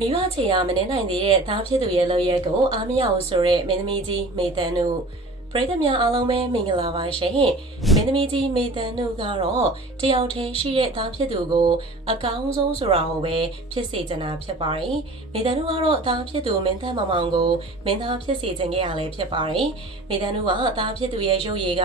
မိဘချေရမနေနိုင်သေးတဲ့သားဖြစ်သူရဲ့လောက်ရက်ကိုအားမရဘူးဆိုတဲ့မင်းသမီးကြီးမေတန်နု ပရိသတ်များအားလုံးပဲမင်္ဂလာပါရှင်မင်းသမီးကြီးမေတန်နုကတော့တယောက်တည်းရှိတဲ့သားဖြစ်သူကိုအကောင်းဆုံးဆိုတာကိုပဲဖြစ်စေချင်တာဖြစ်ပါတယ်မေတန်နုကတော့သားဖြစ်သူမင်းသားမောင်မောင်ကိုမင်းသားဖြစ်စေချင်ခဲ့ရလဲဖြစ်ပါတယ်မေတန်နုကသားဖြစ်သူရဲ့ရုပ်ရည်က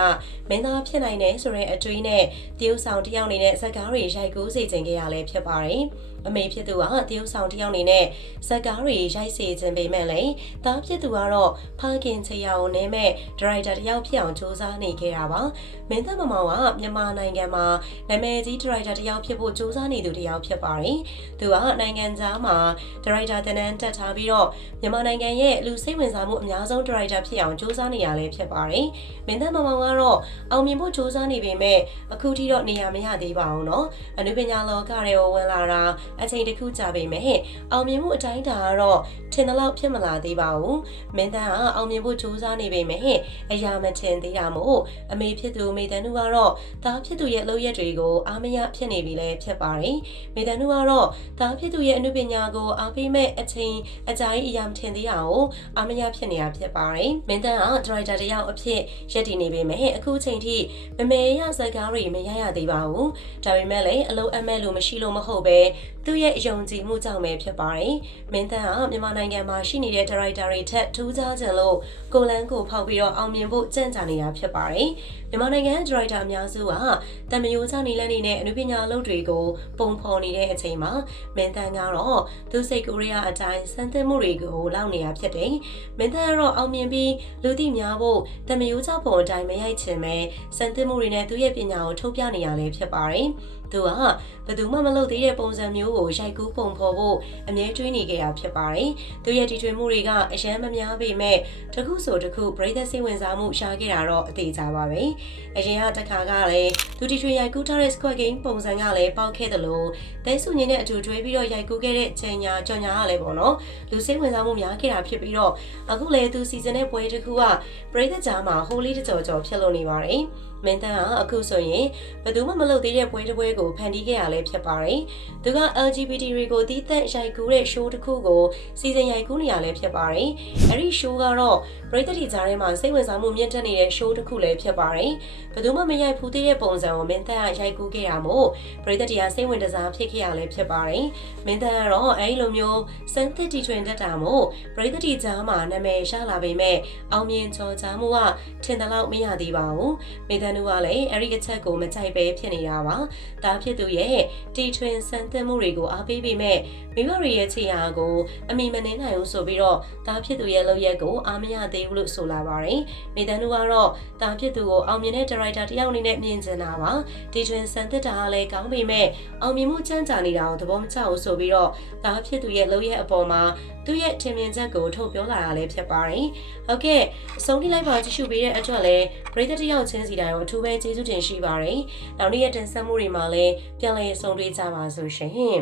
မင်းသားဖြစ်နိုင်တယ်ဆိုတဲ့အတွေးနဲ့တရုပ်ဆောင်တစ်ယောက်အနေနဲ့ဇက်ကားတွေရိုက်ကူးစေချင်ခဲ့ရလဲဖြစ်ပါတယ်အမေဖြစ်သူကတရုပ်ဆောင်တစ်ယောက်အနေနဲ့ဇက်ကားတွေရိုက်စေခြင်းပေမဲ့လည်းသားဖြစ်သူကတော့ဖခင်ချေရအောင်နဲမဲ့ဒရိုက်က်တာတယောက်ဖြစ်အောင်စူးစမ်းနေခဲ့တာပါ။မင်းသက်မမောင်ကမြန်မာနိုင်ငံမှာနာမည်ကြီးဒါရိုက်တာတယောက်ဖြစ်ဖို့စူးစမ်းနေသူတယောက်ဖြစ်ပါတယ်။သူကနိုင်ငံခြားမှာဒါရိုက်တာတန်းတန်းတက်ထားပြီးတော့မြန်မာနိုင်ငံရဲ့လူစိတ်ဝင်စားမှုအများဆုံးဒါရိုက်တာဖြစ်အောင်စူးစမ်းနေရလဲဖြစ်ပါတယ်။မင်းသက်မမောင်ကတော့အောင်မြင်ဖို့စူးစမ်းနေပေမဲ့အခုထိတော့နေရာမရသေးပါဘူးနော်။အနုပညာလောကတွေကိုဝင်လာတာအချိန်တစ်ခုကြာပေမဲ့အောင်မြင်မှုအတိုင်းတာကတော့ထင်သလောက်ဖြစ်မလာသေးပါဘူး။မင်းသားကအောင်မြင်ဖို့စူးစမ်းနေပေမဲ့အရာမထင်သေးတာမို့အမေဖြစ်သူမေတန်နုကတော့သားဖြစ်သူရဲ့အလုပ်ရက်တွေကိုအားမရဖြစ်နေပြီလဲဖြစ်ပါတယ်မေတန်နုကတော့သားဖြစ်သူရဲ့အနုပညာကိုအားပေးမဲ့အချိန်အကြာကြီးအရာမထင်သေးတာကိုအားမရဖြစ်နေတာဖြစ်ပါတယ်မင်းသားကဒရိုက်တာတစ်ယောက်အဖြစ်ရက်တည်နေပေမဲ့အခုချိန်ထိမမေရဇက်ကားတွေမရရသေးပါဘူးဒါပေမဲ့လည်းအလုံးအမဲ့လို့မရှိလို့မဟုတ်ပဲသူ့ရဲ့ယုံကြည်မှုကြောင့်ပဲဖြစ်ပါတယ်။မင်းသားကမြန်မာနိုင်ငံမှာရှိနေတဲ့ဒါရိုက်တာတွေထက်ထူးခြားကြလို့ကိုလန်းကိုဖောက်ပြီးတော့အောင်မြင်ဖို့ကြံ့ကြာနေတာဖြစ်ပါတယ်။မြန်မာနိုင်ငံဒါရိုက်တာအများစုကတမယိုးချနေလက်နေနဲ့အနုပညာအလုပ်တွေကိုပုံဖော်နေတဲ့အချိန်မှာမင်းသားကတော့သူစိတ်ကိုရီးယားအတိုင်းစံသစ်မှုတွေကိုလောက်နေတာဖြစ်တယ်။မင်းသားကတော့အောင်မြင်ပြီးလူသိများဖို့တမယိုးချပုံအတိုင်းမရိုက်ချင်ပဲစံသစ်မှုတွေနဲ့သူ့ရဲ့ပညာကိုထုတ်ပြနေရလဲဖြစ်ပါတယ်။ သူကဘယ်သူမှမလုပ်သေးတဲ့ပုံစံမျိုးကိုရိုက်ကူးပုံဖော်ဖို့အမြဲတွေးနေကြတာဖြစ်ပါတယ်။သူရဲ့တီထွင်မှုတွေကအယမ်းမများပေမဲ့တခုဆိုတခုပရိသတ်စိတ်ဝင်စားမှုရှားခဲ့တာတော့အသေးချပါပဲ။အရင်ကတခါကလည်းသူတီထွင်ရိုက်ကူးထားတဲ့ Squid Game ပုံစံကလည်းပေါက်ခဲ့တယ်လို့သဲဆုညင်းနဲ့အတူတွဲပြီးတော့ရိုက်ကူးခဲ့တဲ့ချိန်ညာကြော်ညာကလည်းပေါ့နော်။လူစိတ်ဝင်စားမှုများခဲ့တာဖြစ်ပြီးတော့အခုလည်းသူစီစဉ်တဲ့ပွဲတစ်ခုကပရိသတ်ကြားမှာဟိုးလေးတကြော်ကြော်ဖြစ်လို့နေပါတယ်။ မင်းတန်းကအခုဆိုရင်ဘယ်သူမှမလုပ်သေးတဲ့ပွဲတစ်ပွဲကိုဖန်တီးခဲ့ရလဲဖြစ်ပါတယ်။သူက LGBT တွေကိုတီးသက်ရိုက်ကူးတဲ့ show တစ်ခုကိုစီစဉ်ရိုက်ကူးနေရလဲဖြစ်ပါတယ်။အဲဒီ show ကတော့ပရိသတ်တွေကြားထဲမှာစိတ်ဝင်စားမှုမြင့်တက်နေတဲ့ show တစ်ခုလည်းဖြစ်ပါတယ်။ဘယ်သူမှမရိုက်ဖူးသေးတဲ့ပုံစံကိုမင်းတန်းကရိုက်ကူးခဲ့တာမို့ပရိသတ်တွေကစိတ်ဝင်စားဖြစ်ခဲ့ရလဲဖြစ်ပါတယ်။မင်းတန်းကတော့အဲဒီလိုမျိုးစမ်းသစ်တီထွင်တတ်တာမို့ပရိသတ်တွေကြားမှာနာမည်ရှာလာပေမဲ့အောင်မြင်ချော်ချမှုကထင်သလောက်မရသေးပါဘူး။မင်းတန်းတို့ကလည်းအဲ့ဒီအချက်ကိုမကြိုက်ပဲဖြစ်နေတာပါ။ဒါဖြစ်သူရဲ့တီထွင်စမ်းသစ်မှုတွေကိုအားပေးပေမဲ့မိဘတွေရဲ့ခြေရာကိုအမိမနှင်းနိုင်ဘူးဆိုပြီးတော့ဒါဖြစ်သူရဲ့လုပ်ရက်ကိုအားမရသေးဘူးလို့ဆိုလာပါတယ်။မိတန်တို့ကတော့ဒါဖြစ်သူကိုအောင်မြင်တဲ့ဒါရိုက်တာတယောက်အနေနဲ့မြင်ချင်တာပါ။တီထွင်စမ်းသစ်တာကလည်းကောင်းပေမဲ့အောင်မြင်မှုကြမ်းကြာနေတာကိုသဘောမကျဘူးဆိုပြီးတော့ဒါဖြစ်သူရဲ့လုပ်ရက်အပေါ်မှာသူ့ရဲ့ထင်မြင်ချက်ကိုထုတ်ပြောလာတာလည်းဖြစ်ပါတယ်။ဟုတ်ကဲ့အဆုံးထိလိုက်ပါကြည့်ရှုပေးတဲ့အတွက်လည်းပရိသတ်တယောက်ချင်းစီတိုင်းကိုအထူးပဲကျေးဇူးတင်ရှိပါတယ်။နောက်နေ့ရက်တင်ဆက်မှုတွေမှာလည်းပြန်လည်ဆုံတွေ့ကြပါစို့ရှင်။